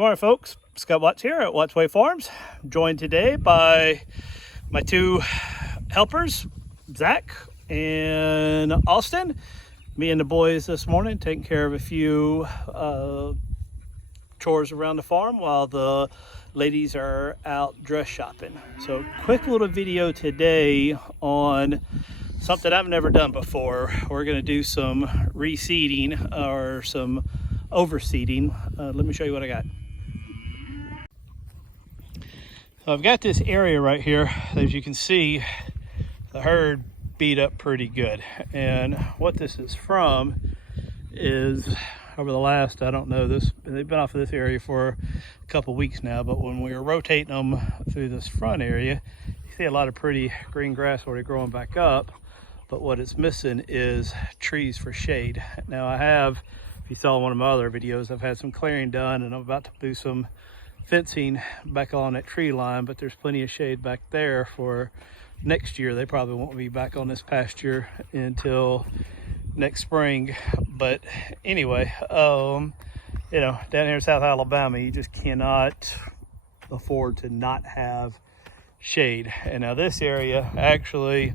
Good morning, folks. Scott Watts here at Watts Way Farms. I'm joined today by my two helpers, Zach and Austin. Me and the boys this morning taking care of a few chores around the farm while the ladies are out dress shopping. So quick little video today on something I've never done before. We're going to do some reseeding or some overseeding. Let me show you what I got. So I've got this area right here. As you can see, the herd beat up pretty good. And what this is from is over the last, I don't know, they've been off of this area for a couple weeks now, but when we were rotating them through this front area, you see a lot of pretty green grass already growing back up. But what it's missing is trees for shade. Now I have, if you saw one of my other videos, I've had some clearing done and I'm about to do some fencing back on that tree line, but there's plenty of shade back there for next year. They probably won't be back on this pasture until next spring. But anyway, you know, down here in South Alabama, you just cannot afford to not have shade. And now this area, actually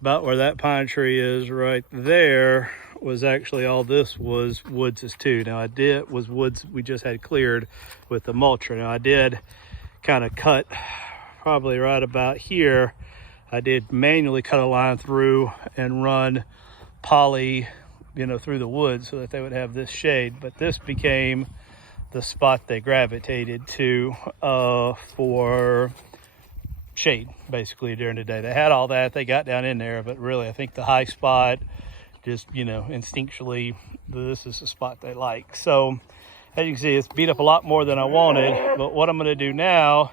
about where that pine tree is right there, was actually all this was woods too. Now was woods we just had cleared with the mulcher. Now I did kind of cut probably right about here. I did manually cut a line through and run poly, you know, through the woods so that they would have this shade. But this became the spot they gravitated to for shade basically during the day. They had all that, they got down in there, but really I think the high spot, just, you know, instinctually, this is the spot they like. So as you can see, it's beat up a lot more than I wanted. But what I'm going to do now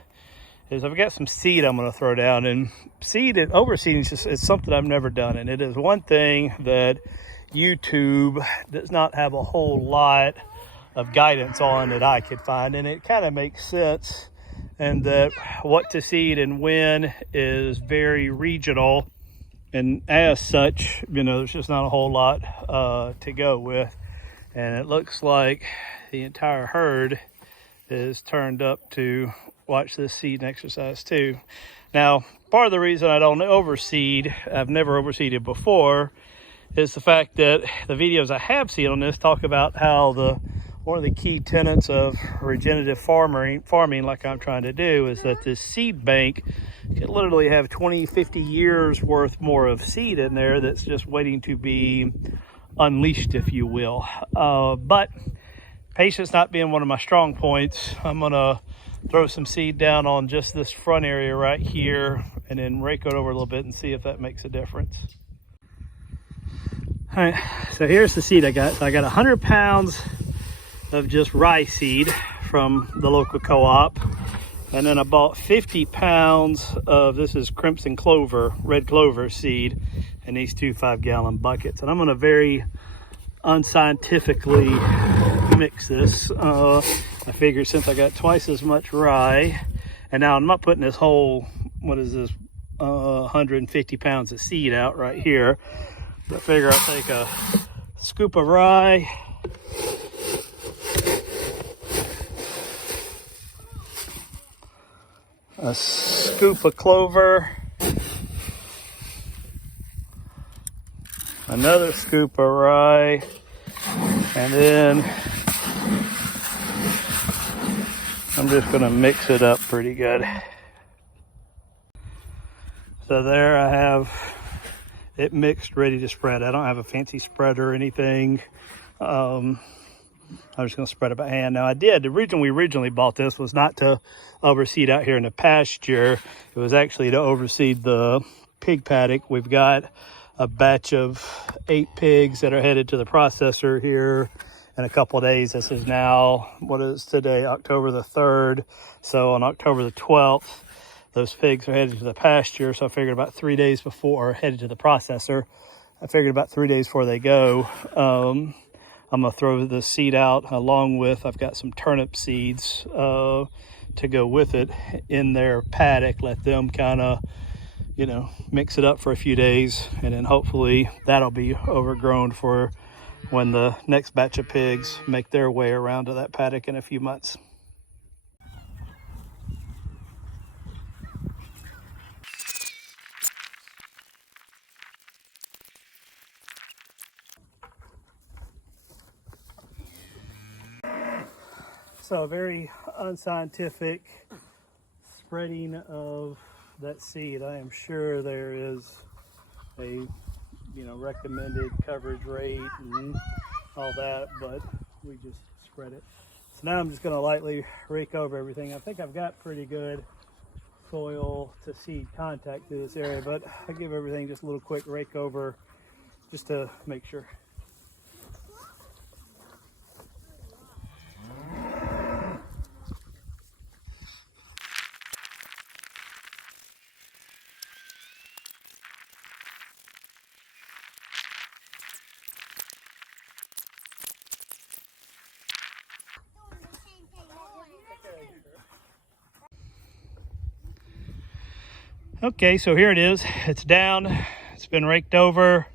is I've got some seed I'm going to throw down. And seed and overseeding is something I've never done. And it is one thing that YouTube does not have a whole lot of guidance on that I could find. And it kind of makes sense. And that what to seed and when is very regional. And as such, you know, there's just not a whole lot to go with. And it looks like the entire herd is turned up to watch this seeding exercise too. Now, part of the reason I don't overseed, I've never overseeded before, is the fact that the videos I have seen on this talk about how one of the key tenets of regenerative farming like I'm trying to do is that this seed bank can literally have 20, 50 years worth more of seed in there that's just waiting to be unleashed, if you will. But patience not being one of my strong points, I'm gonna throw some seed down on just this front area right here and then rake it over a little bit and see if that makes a difference. All right, so here's the seed I got. I got 100 pounds of just rye seed from the local co-op. And then I bought 50 pounds of, this is crimson clover, red clover seed, in these 2 5-gallon buckets. And I'm gonna very unscientifically mix this. I figured since I got twice as much rye, and now I'm not putting this whole, what is this, 150 pounds of seed out right here. But I figure I'll take a scoop of rye, a scoop of clover, another scoop of rye, and then I'm just going to mix it up pretty good. So there I have it mixed, ready to spread. I don't have a fancy spreader or anything. I'm just going to spread it by hand. Now the reason we originally bought this was not to overseed out here in the pasture. It was actually to overseed the pig paddock. We've got a batch of 8 pigs that are headed to the processor here in a couple of days. This is now, what is today, October the 3rd. So on October the 12th, those pigs are headed to the pasture. So I figured about 3 days before, headed to the processor. I figured about 3 days before they go, I'm gonna throw the seed out along with, I've got some turnip seeds to go with it in their paddock. Let them kind of, you know, mix it up for a few days, and then hopefully that'll be overgrown for when the next batch of pigs make their way around to that paddock in a few months. So a very unscientific spreading of that seed. I am sure there is a recommended coverage rate and all that, but we just spread it. So now I'm just going to lightly rake over everything. I think I've got pretty good soil to seed contact through this area, but I give everything just a little quick rake over just to make sure. Okay, so here it is. It's down. It's been raked over.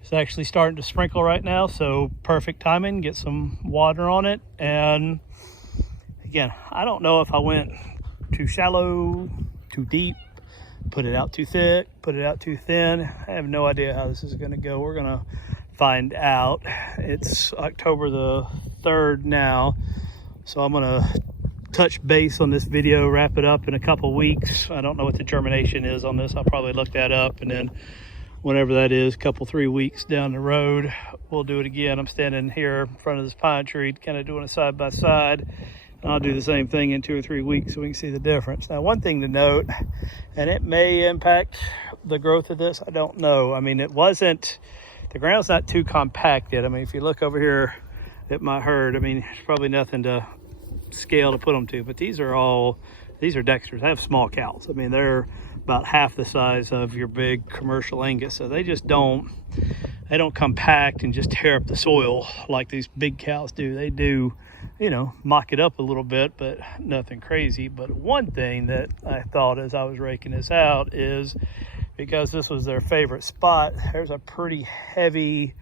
It's actually starting to sprinkle right now, so perfect timing. Get some water on it. And again, I don't know if I went too shallow, too deep, put it out too thick, put it out too thin. I have no idea how this is going to go. We're going to find out. It's October the 3rd now, so I'm going to touch base on this video, wrap it up in a couple weeks. I don't know what the germination is on this. I'll probably look that up, and then whenever that is, couple 3 weeks down the road, we'll do it again. I'm standing here in front of this pine tree, kind of doing a side by side, and I'll do the same thing in 2 or 3 weeks so we can see the difference. Now, one thing to note, and it may impact the growth of this, I don't know. I mean, the ground's not too compacted. I mean, if you look over here at my herd, I mean, there's probably nothing to scale to put them to, but these are dexters. I have small cows. I mean, they're about half the size of your big commercial Angus, so they don't compact and just tear up the soil like these big cows do. They do, mock it up a little bit, but nothing crazy. But one thing that I thought as I was raking this out is, because this was their favorite spot, there's a pretty heavy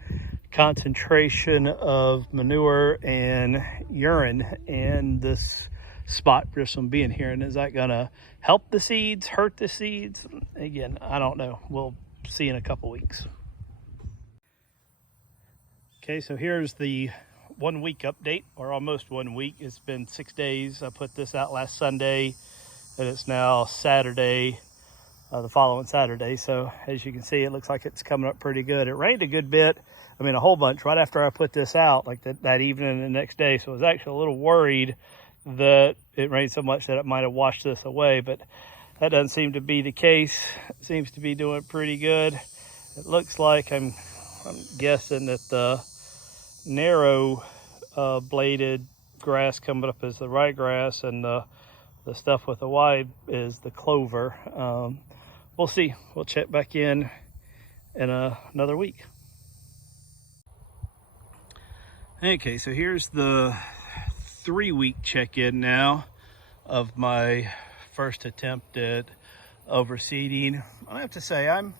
concentration of manure and urine in this spot just from being here. And is that gonna help the seeds, hurt the seeds? Again, I don't know. We'll see in a couple weeks. Okay, so here's the 1 week update, or almost 1 week. It's been 6 days. I put this out last Sunday, and it's now Saturday, the following Saturday. So as you can see, it looks like it's coming up pretty good. It rained a good bit. I mean, a whole bunch right after I put this out, like that evening and the next day. So I was actually a little worried that it rained so much that it might have washed this away, but that doesn't seem to be the case. It seems to be doing pretty good. It looks like I'm guessing that the narrow bladed grass coming up is the ryegrass, and the stuff with the wide is the clover. We'll see. We'll check back in another week. Okay, so here's the 3 week check-in now of my first attempt at overseeding. I have to say I'm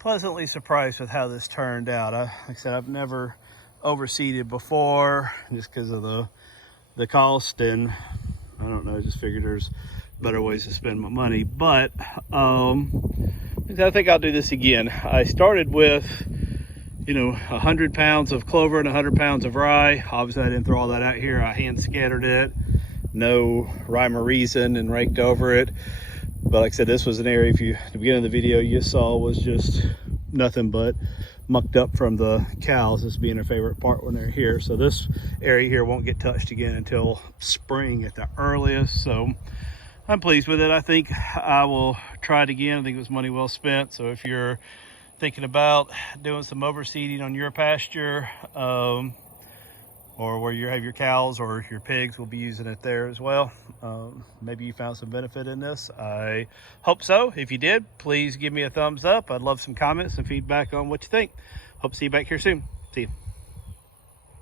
pleasantly surprised with how this turned out. Like I said, I've never overseeded before just because of the cost, and I don't know, I just figured there's better ways to spend my money. But I think I'll do this again. I started with 100 pounds of clover and 100 pounds of rye. Obviously I didn't throw all that out here. I hand scattered it, no rhyme or reason, and raked over it. But like I said, this was an area, at the beginning of the video you saw, was just nothing but mucked up from the cows, this being their favorite part when they're here. So this area here won't get touched again until spring at the earliest. So I'm pleased with it. I think I will try it again. I think it was money well spent. So if you're thinking about doing some overseeding on your pasture, or where you have your cows or your pigs, will be using it there as well. Maybe you found some benefit in this. I hope so. If you did, please give me a thumbs up. I'd love some comments and feedback on what you think. Hope to see you back here soon. See you.